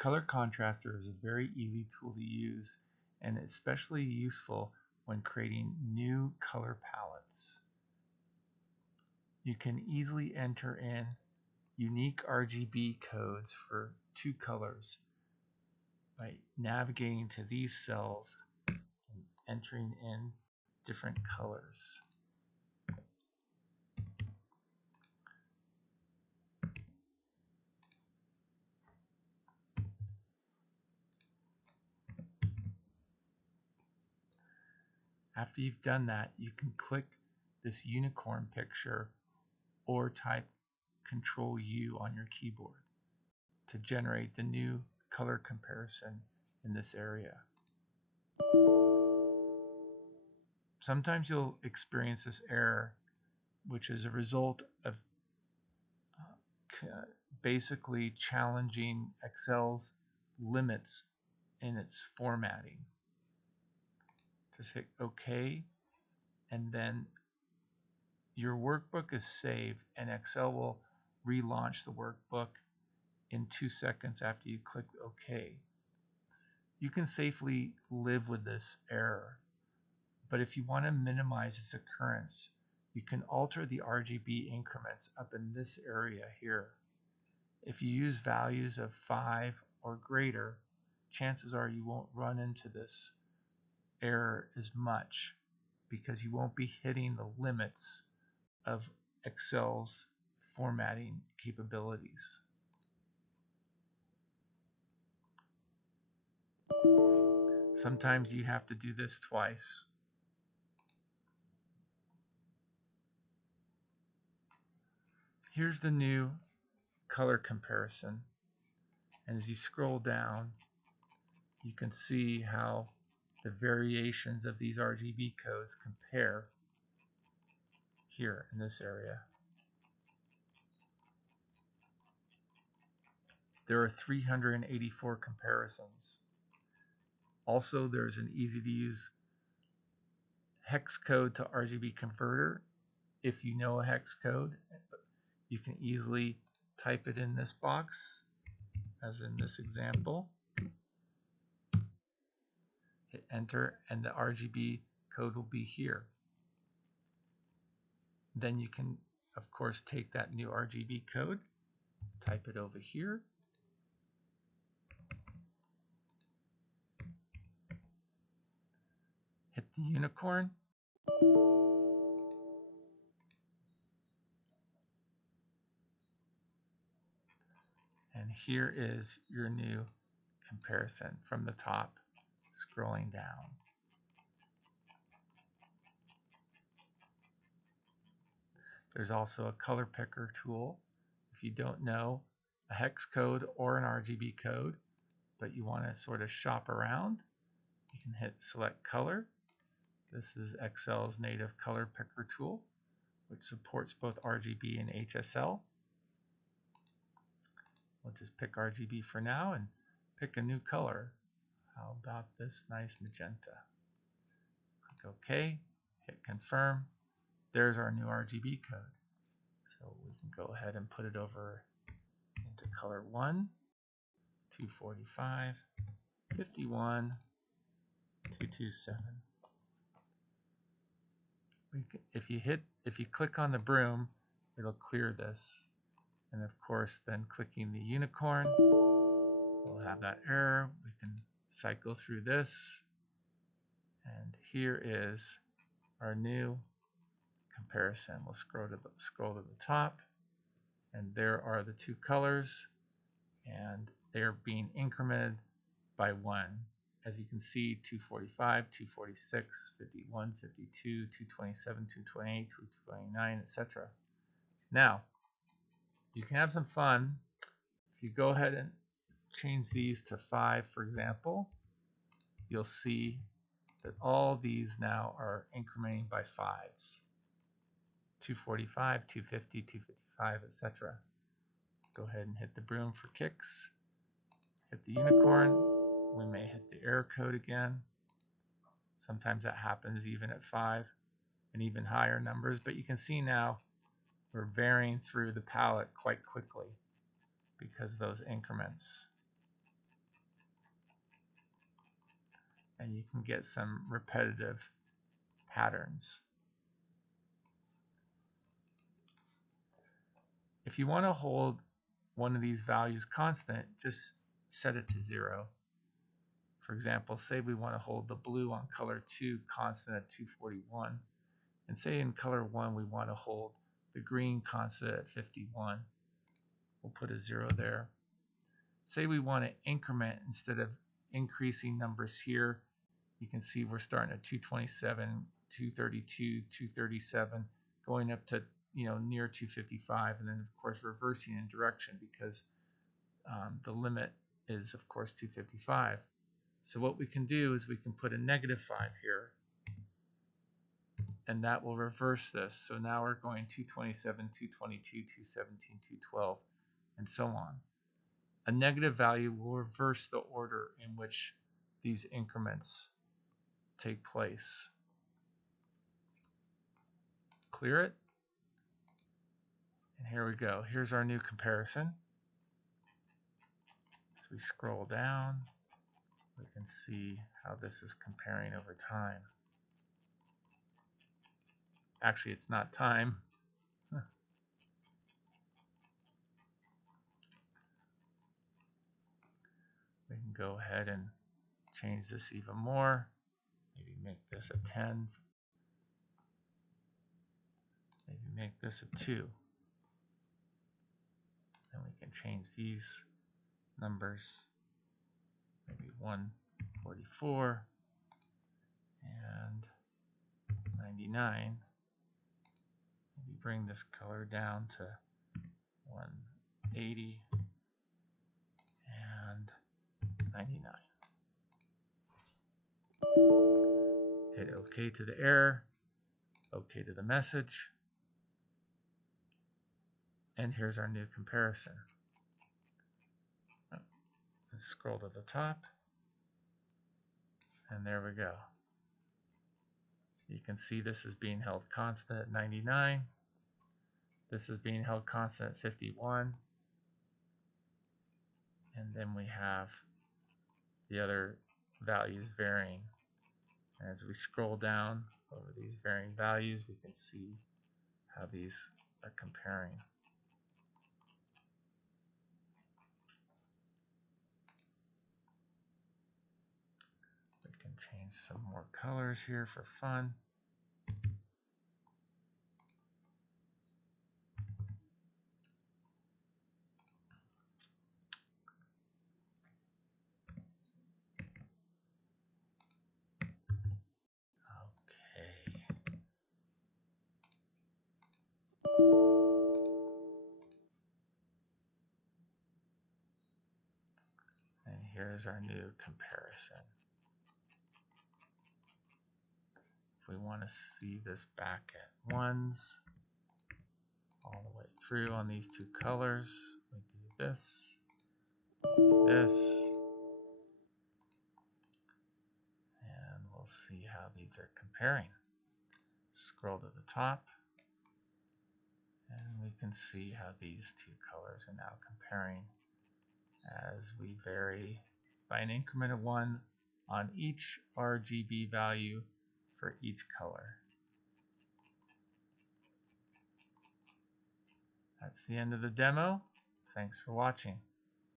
Color Contrastor is a very easy tool to use and especially useful when creating new color palettes. You can easily enter in unique RGB codes for two colors by navigating to these cells and entering in different colors. After you've done that, you can click this unicorn picture or type Control U on your keyboard to generate the new color comparison in this area. Sometimes you'll experience this error, which is a result of basically challenging Excel's limits in its formatting. Just hit OK, and then your workbook is saved, and Excel will relaunch the workbook in 2 seconds after you click OK. You can safely live with this error, but if you want to minimize its occurrence, you can alter the RGB increments up in this area here. If you use values of 5 or greater, chances are you won't run into this error as much because you won't be hitting the limits of Excel's formatting capabilities. Sometimes you have to do this twice. Here's the new color comparison. And as you scroll down, you can see how the variations of these RGB codes compare here in this area. There are 384 comparisons. Also, there's an easy-to-use hex code to RGB converter. If you know a hex code, you can easily type it in this box, as in this example. Hit enter, and the RGB code will be here. Then you can, of course, take that new RGB code, type it over here, hit the unicorn, and here is your new comparison from the top, scrolling down. There's also a color picker tool. If you don't know a hex code or an RGB code, but you want to sort of shop around, you can hit select color. This is Excel's native color picker tool, which supports both RGB and HSL. We'll just pick RGB for now and pick a new color. How about this nice magenta? Click OK, hit confirm. There's our new RGB code. So we can go ahead and put it over into color 1, 245, 51, 227. If you click on the broom, it'll clear this. And of course, then clicking the unicorn, we'll have that error. We can cycle through this. And here is our new comparison. We'll scroll to the top, and there are the two colors, and they're being incremented by 1. As you can see, 245, 246, 51, 52, 227, 228, 229, etc. Now, you can have some fun. If you go ahead and change these to 5, for example, you'll see that all these now are incrementing by 5s. 245, 250, 255, etc. Go ahead and hit the broom for kicks. Hit the unicorn. We may hit the error code again. Sometimes that happens even at 5 and even higher numbers, but you can see now we're varying through the palette quite quickly because of those increments. and you can get some repetitive patterns. If you want to hold one of these values constant, just set it to 0. For example, say we want to hold the blue on color 2 constant at 241, and say in color 1 we want to hold the green constant at 51. We'll put a 0 there. Say we want to increment instead of increasing numbers here. You can see we're starting at 227, 232, 237, going up to near 255, and then of course reversing in direction because the limit is of course 255. So what we can do is we can put a -5 here, and that will reverse this. So now we're going 227, 222, 217, 212, and so on. A negative value will reverse the order in which these increments take place. Clear it. And here we go. Here's our new comparison. As we scroll down, we can see how this is comparing over time. Actually, it's not time. We can go ahead and change this even more. Maybe make this a 10. Maybe make this a 2. And we can change these numbers. Maybe 144 and 99. Maybe bring this color down to 180 and 99. Hit OK to the error, OK to the message, and here's our new comparison. Let's scroll to the top, and there we go. You can see this is being held constant at 99. This is being held constant at 51. And then we have the other values varying. As we scroll down over these varying values, we can see how these are comparing. We can change some more colors here for fun. And here's our new comparison. If we want to see this back at ones all the way through on these two colors, we do this, this, and we'll see how these are comparing. Scroll to the top, and we can see how these two colors are now comparing as we vary by an increment of 1 on each RGB value for each color. That's the end of the demo. Thanks for watching.